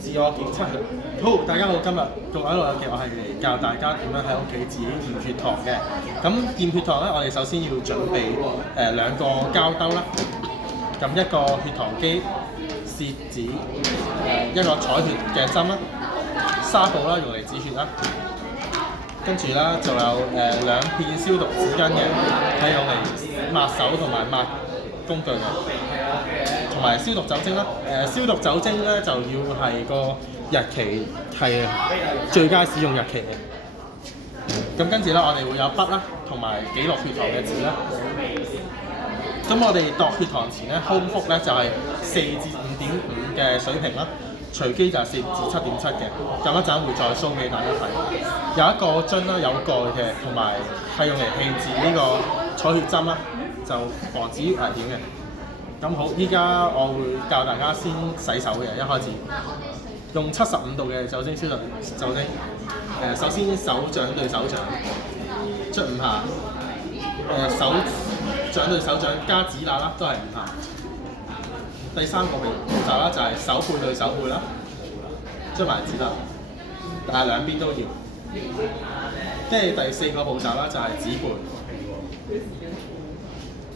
自我檢測。好，大家好，今日各位老友記，我係嚟教大家點樣喺屋企自己驗血糖嘅。咁驗血糖咧，我哋首先要準備兩個膠兜啦，咁一個血糖機、試紙、一個採血嘅針啦、紗布啦，用嚟止血啦。跟住啦，就有兩片消毒紙巾嘅，係用嚟抹手同埋抹工具嘅，同埋消毒酒精啦。消毒酒精咧就要係個日期係最佳使用日期嚟。咁跟住咧，我哋會有筆啦，同埋記錄血糖嘅紙啦。咁我哋度血糖前咧，空腹咧就係4至5.5嘅水平啦。隨機就係4至7.7嘅，咁一陣會再 show 俾大家睇。有一個樽啦，有蓋嘅，同埋係用嚟棄置呢個採血針啦，就防止危險嘅。咁好，依家我會教大家先洗手嘅，一開始用75度嘅酒精消毒酒精。首先手掌對手掌捽5下，手掌對手掌加指罅啦，都係5下。第三個步驟啦，就係手背對手背啦，捽埋指罅，但係兩邊都要。跟住第四個步驟啦，就係指背，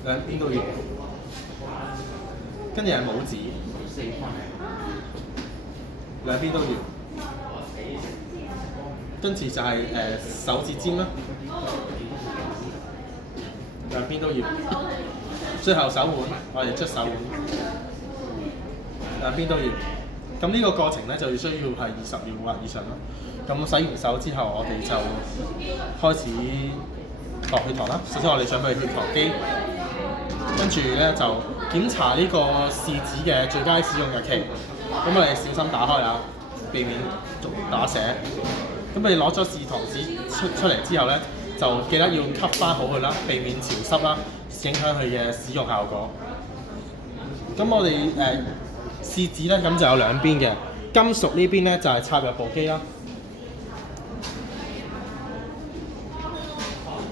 兩邊都要。跟住係拇指，兩邊都要。跟住就係手指尖啦，兩邊都要。最後手腕，我哋捽手腕。兩邊都要，咁呢個過程咧就要需要係20秒或以上咯。咁洗完手之後，我哋就開始度血糖啦。首先我哋準備血糖機，跟住咧就檢查呢個試紙嘅最佳使用日期。咁我哋小心打開啊，避免打瀉。咁你攞咗試糖紙出嚟之後咧，就記得要吸翻好佢啦，避免潮濕啦，影響佢嘅使用效果。咁我哋試紙咧，咁就有兩邊嘅，金屬呢邊咧就係插入部機啦。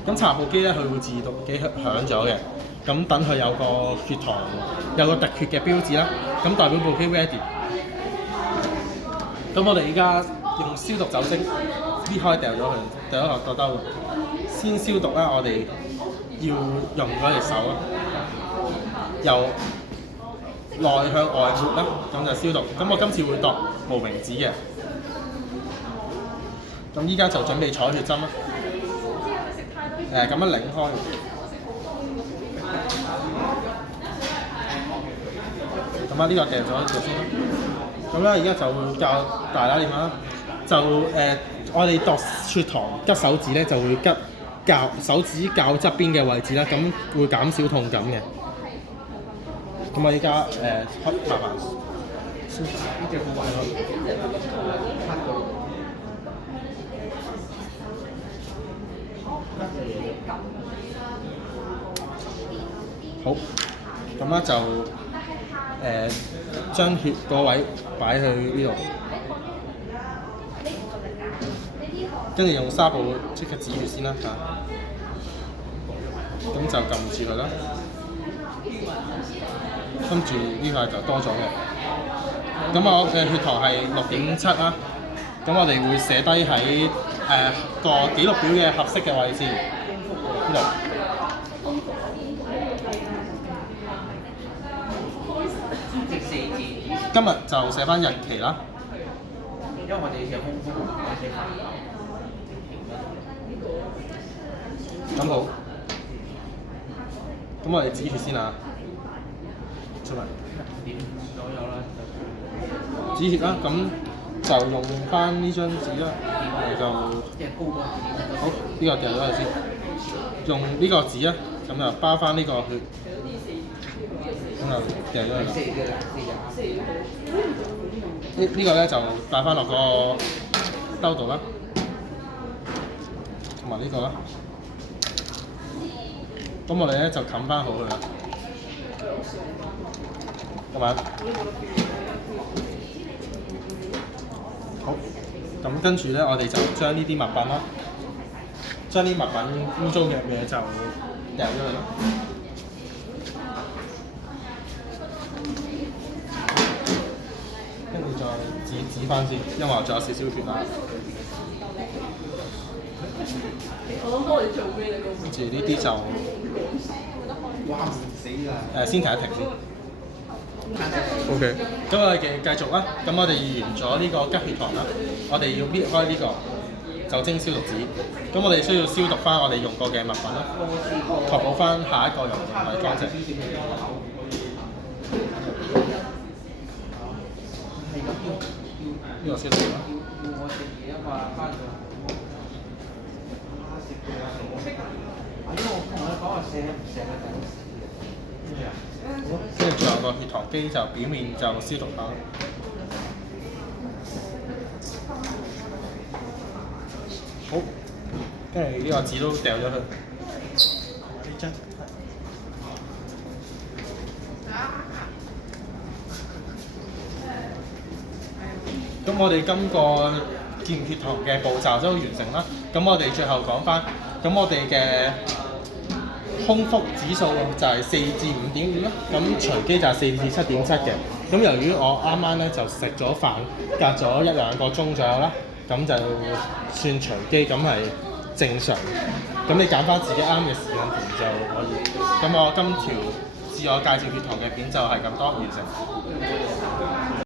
咁插入部機咧，佢會自動機響咗嘅。咁等佢有個血糖，有個滴血嘅標誌啦，咁代表部機 ready。咁我哋而家用消毒酒精搣開掉咗佢，掉咗落個兜度。先消毒啦，我哋要用嗰隻手啦，由內向外抹啦，咁就消毒。咁我今次會度無名指嘅。咁依家就準備採血針啦。咁樣擰開。咁啊，呢個掉咗呢度先啦。咁咧，而家就會教大家點樣，就我哋度血糖拮手指咧，就會拮手指較側邊嘅位置啦，咁會減少痛感嘅。咁我依家開慢慢先，呢隻好壞咯。好，咁咧就將血嗰位擺去呢度，跟住用紗布即刻止血先啦嚇。咁就撳住佢啦。跟住呢塊就多咗嘅。咁我嘅血糖係6.7啦。咁我哋會寫低喺個記錄表嘅合適嘅位置呢度。今日就寫翻日期啦。因為我哋嘅空腹咁好。咁我哋止血先啊。出嚟。止血啦，咁就用翻呢張紙啦，就好呢個掉咗佢先，用呢個紙啊，咁就包翻呢個血，咁就掉咗佢啦。呢個咧就帶翻落個兜度啦，同埋呢個啦。咁我哋咧就冚翻好佢啦，咁樣。好，咁跟住咧，我哋就將呢啲物品啦，將啲物品污糟嘅嘢就掉咗佢啦。跟住再止指翻先，因為我仲有少少血啦。跟住呢啲就先停一停先。OK， 咁我哋繼續啦。咁我哋完咗呢個吉血糖啦，我哋要搣開呢個酒精消毒紙。咁我哋需要消毒翻我哋用過嘅物品啦，確保翻下一個用係乾淨。呢個消毒啦。跟住仲有個血糖機，就表面就消毒下。好，跟住呢個紙都掉咗去。呢張。咁我哋今個驗血糖嘅步驟都完成啦。咁我哋最後講翻，咁我哋嘅空腹指數就係4至5.5啦，咁隨機就係4至7.7嘅。咁由於我啱啱咧就食咗飯，隔咗1-2個鐘左右啦，咁就算隨機，咁係正常。咁你揀翻自己啱嘅時間段就可以。咁我今條自我介紹血糖嘅片就係咁多，完成。